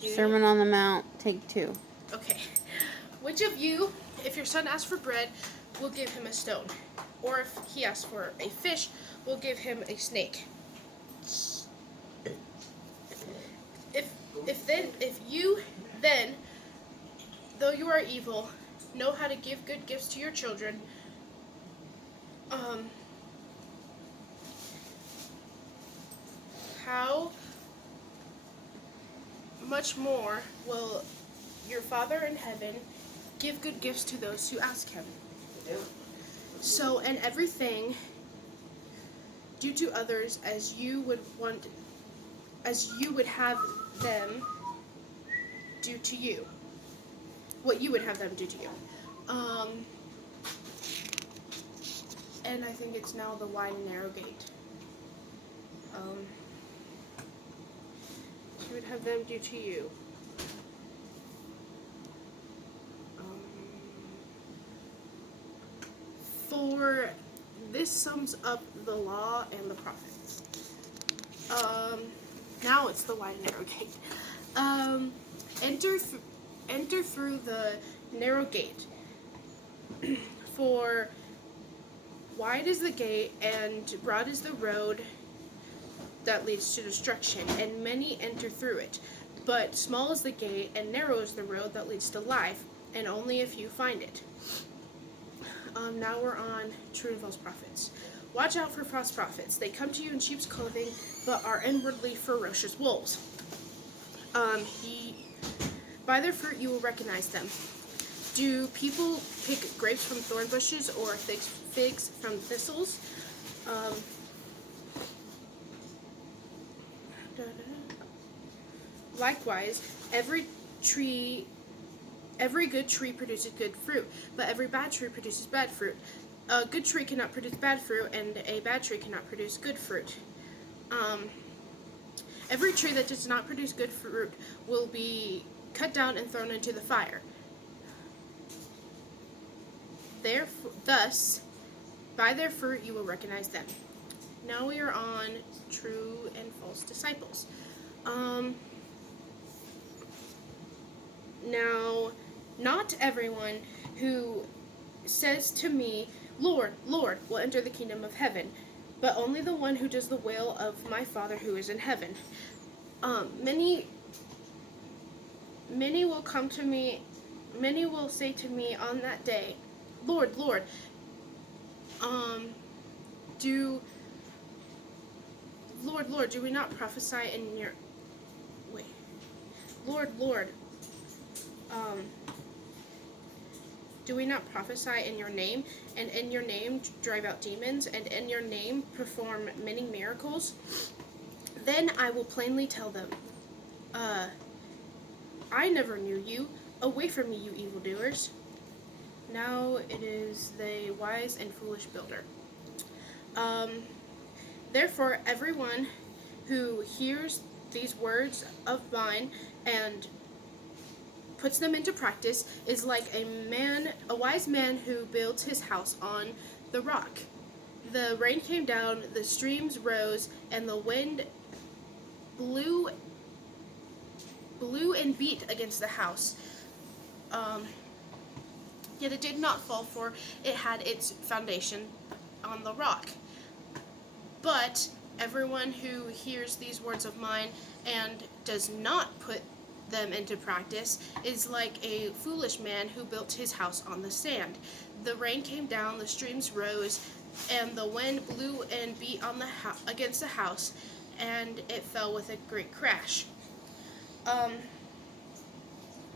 do it? Sermon on the Mount, take 2. Okay. Which of you, if your son asks for bread, will give him a stone? Or if he asks for a fish, will give him a snake? If you then, though you are evil, know how to give good gifts to your children, how much more will your Father in heaven give good gifts to those who ask him? So, in everything, do to others as you would have them do to you. What you would have them do to you. And I think it's now the wide and narrow gate. You would have them do to you. For this sums up the law and the prophets. Now it's the wide and narrow gate. Enter through the narrow gate. For wide is the gate and broad is the road that leads to destruction, and many enter through it. But small is the gate and narrow is the road that leads to life, and only a few find it. Now we're on true and false prophets. Watch out for false prophets. They come to you in sheep's clothing, but are inwardly ferocious wolves. By their fruit you will recognize them. Do people pick grapes from thorn bushes or figs from thistles? Likewise, every good tree produces good fruit, but every bad tree produces bad fruit. A good tree cannot produce bad fruit, and a bad tree cannot produce good fruit. Every tree that does not produce good fruit will be cut down and thrown into the fire. Thus, by their fruit you will recognize them. Now we are on true and false disciples. Now, not everyone who says to me, Lord, Lord, will enter the kingdom of heaven, but only the one who does the will of my Father who is in heaven. Many will come to me, many will say to me on that day, Lord, Lord, do we not prophesy in your... Wait. Lord, Lord, do we not prophesy in your name, and in your name drive out demons, and in your name perform many miracles? Then I will plainly tell them, I never knew you. Away from me, you evildoers. Now it is the wise and foolish builder. Therefore, everyone who hears these words of mine and puts them into practice is like a wise man who builds his house on the rock. The rain came down, the streams rose, and the wind blew and beat against the house. Yet it did not fall, for it had its foundation on the rock. But everyone who hears these words of mine and does not put them into practice is like a foolish man who built his house on the sand. The rain came down, the streams rose, and the wind blew and beat on against the house, and it fell with a great crash.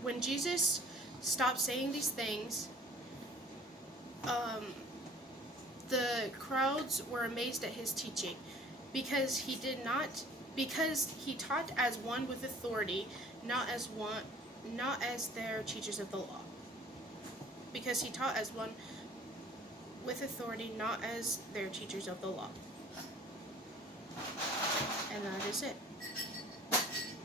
When Jesus stopped saying these things, the crowds were amazed at his teaching, because he taught as one with authority, not as their teachers of the law. Because he taught as one with authority, not as their teachers of the law. And that is it.